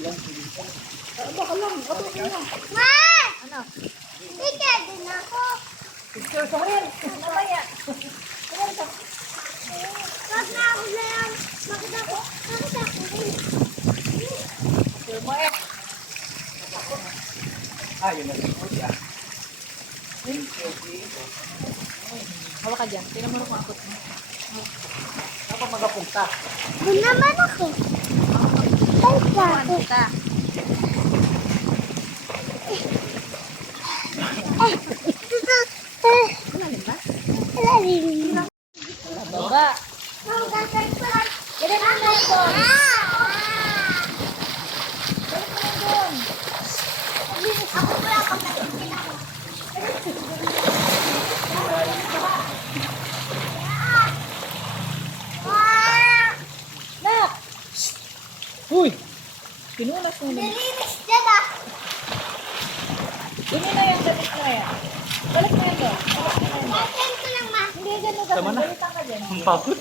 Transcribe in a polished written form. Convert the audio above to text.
Baka lang, okay lang. Ma! Ano? Ika din ako. Picture sa rin. Mamaya. Wag na ako na yan. Bakit ako? Bakit ako? Picture mo eh. Yun na po siya. Hawa ka dyan. Tingnan mo na kung akot mo. Ako magapunta. Doon naman ako. Ay, ako. Kita. Malalim ba? Lalim. Baba. Ang gagawin ko lang. Ganun mo na ito. Ako pala kung naiingin ako. Nak! Uy! Pinunas mo na. Nilinis dyan ah. Yun na yung damit mo yan. Balik mo yan doon. Balik mo yan doon. Bakit ko lang ma. Hindi, ganun ka. Tama na. Balitan ka dyan. Ang pagod.